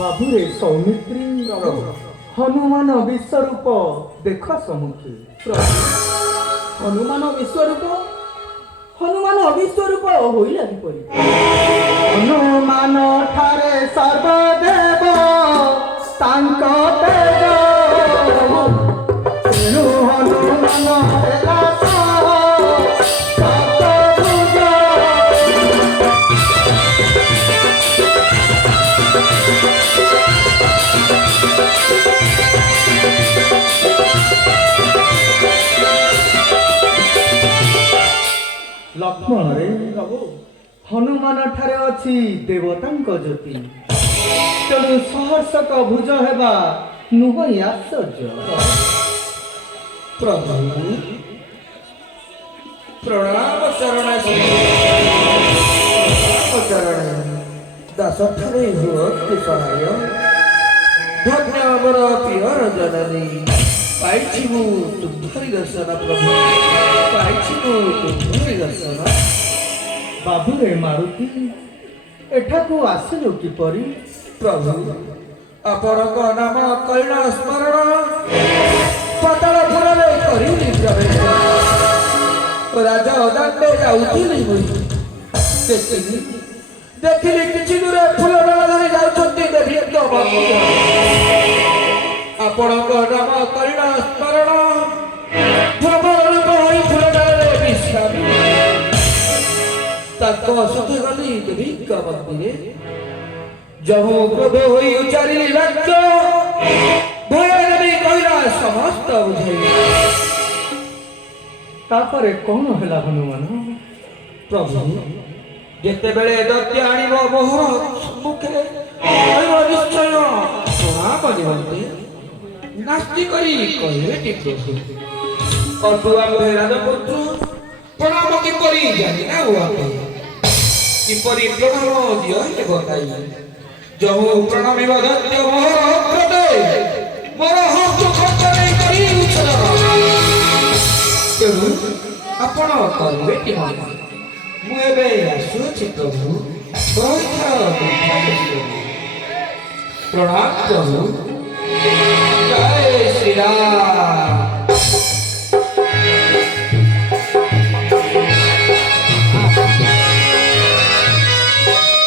बाबुरे सौमित्री हनुमान विश्वरूप देख समुखी हनुमान विश्वरूप होइला किपरि हनुमान ठारे सर्वदेव तांक तेज तेणु हनुमान हेला लक्ष्मण रे हनुमान ठारे अछि देवतांक ज्योति तेणु सहर्षक भुज हेबा नुहई आश्चर्य प्रभु प्रणाम चरण दास ठारे हुओ सहाय धन्य अमर प्रियर जननी पाइछि मु तुम्हारी दर्शन प्रभु पाइछि मु तुम्हारी दर्शन बाबुरे मारुति एठाकू आसिलु किपरि प्रभु आपणक नाम कर्ण स्मरण पाताल पुरे करिली प्रवेश राजा अदांडे जाउथिली मुई देखिली किछि दूरे फूल डाल धरि जाउछन्ति देवी बाबू आपणक नाम कर्ण स्मरण प्रबल होई फूल डाले विश्रामी ताको सते गली देवी मंदिरे जहु क्रोध होई उचारिली वाक्य भय देवी कहिला समस्त बुझाई तापरे कौन हैला हनुमान प्रभु जेते बेले दत्य आनिबो मोहर सम्मुखे कहबो निश्चय सुना बनिबंते नास्ति करी कहिबे टिके अतुआ भेराद पुत्र प्रणाम किपरि जानि ना हुआ किपरि प्रणाम दियो हे बताई जहु प्रणामी दत्य मोहर प्रदे मोर हस्त खर्च नहीं करी तेणु आपण करिबे टिके मु एबे आसुछि प्रभु बहुत प्रणाम प्रभु जय श्री राम